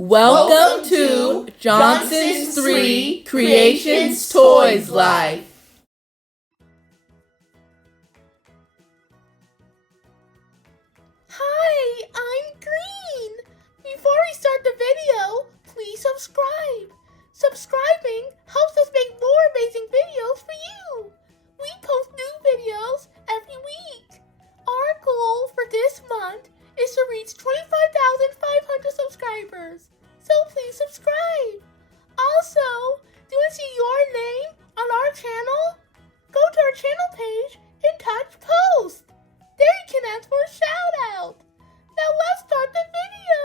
Welcome to Johnson's 3 Creations Toys Life. Hi, I'm Green. Before we start the video, please subscribe. Subscribing helps us make more amazing videos for you. We post new videos every week. Our goal for this month is to reach 25,500 subscribers. So please subscribe. Also, do you see your name on our channel? Go to our channel page and touch post. There you can ask for a shout out. Now let's start the video.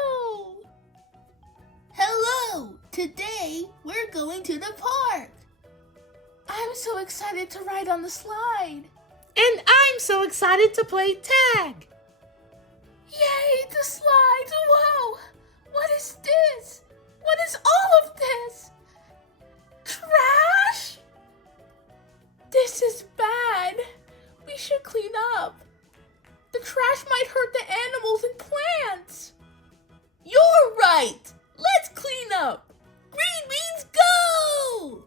Hello. Today we're going to the park. I'm so excited to ride on the slide. And I'm so excited to play tag. Yay, the slides! Whoa! What is this? What is all of this? Trash? This is bad. We should clean up. The trash might hurt the animals and plants. You're right. Let's clean up. Green beans, go!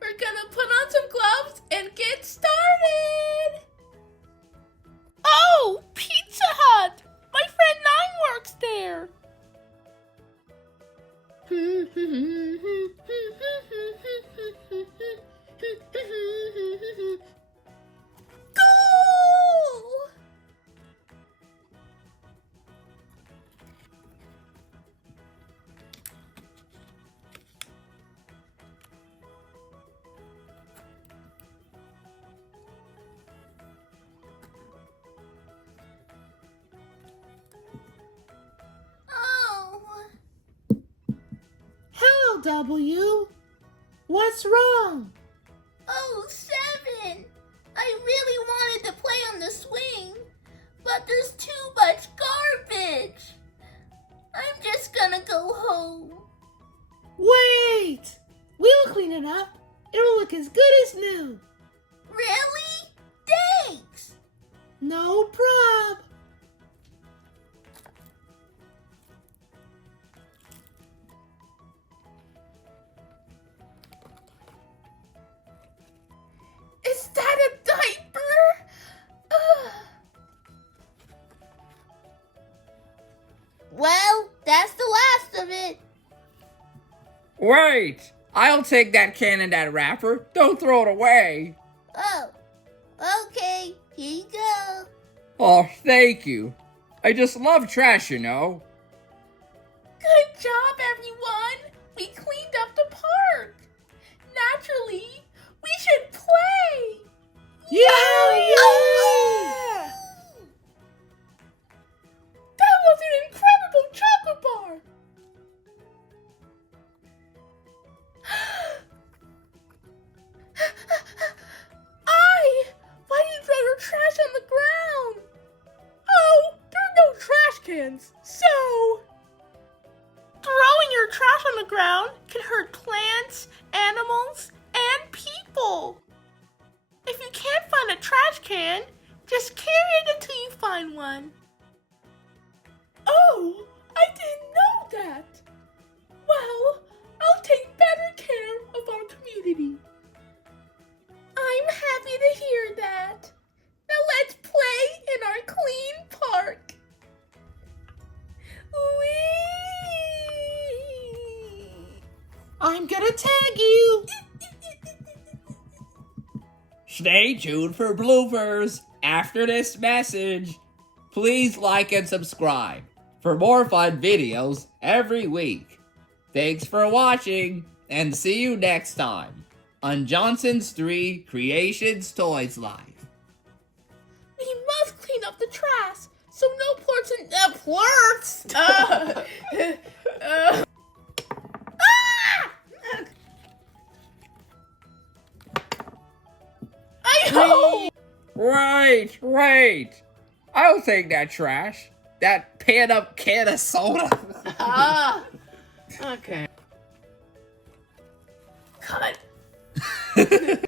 We're gonna put on some gloves and get started. Oh, Pizza Hut! My friend Nine works there. Go! Hello, W. What's wrong? Oh, Seven! I really wanted to play on the swing, but there's too much garbage. I'm just gonna go home. Wait! We'll clean it up. It'll look as good as new. Really? Thanks! No prob. Is that a diaper? Ugh. Well, that's the last of it. Wait! I'll take that can and that wrapper. Don't throw it away. Oh, okay, here you go. Oh, thank you. I just love trash, you know. Good job, everyone. We cleaned up the park. Naturally, we should play. Yay! That was an incredible chocolate bar. Why do you throw your trash on the ground? Oh, there are no trash cans. So, throwing your trash on the ground can hurt plants, animals, and people. If you can't find a trash can, just carry it until you find one. Oh, I didn't know that. Well, I'll take better care of our community. I'm happy to hear that. Now let's play in our clean park. Whee! I'm gonna tag you. Stay tuned for bloopers after this message. Please like and subscribe for more fun videos every week. Thanks for watching and see you next time on Johnson's 3 Creations Toys Life. We must clean up the trash so no plorts and plorts. Ah! I Wait. I'll take that trash. That pan-up can of soda. Okay. Cut. 3!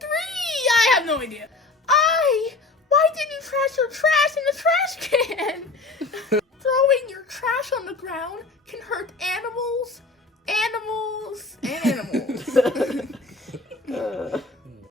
I have no idea. Why did you trash your trash in the trash can? Throwing your trash trash on the ground can hurt animals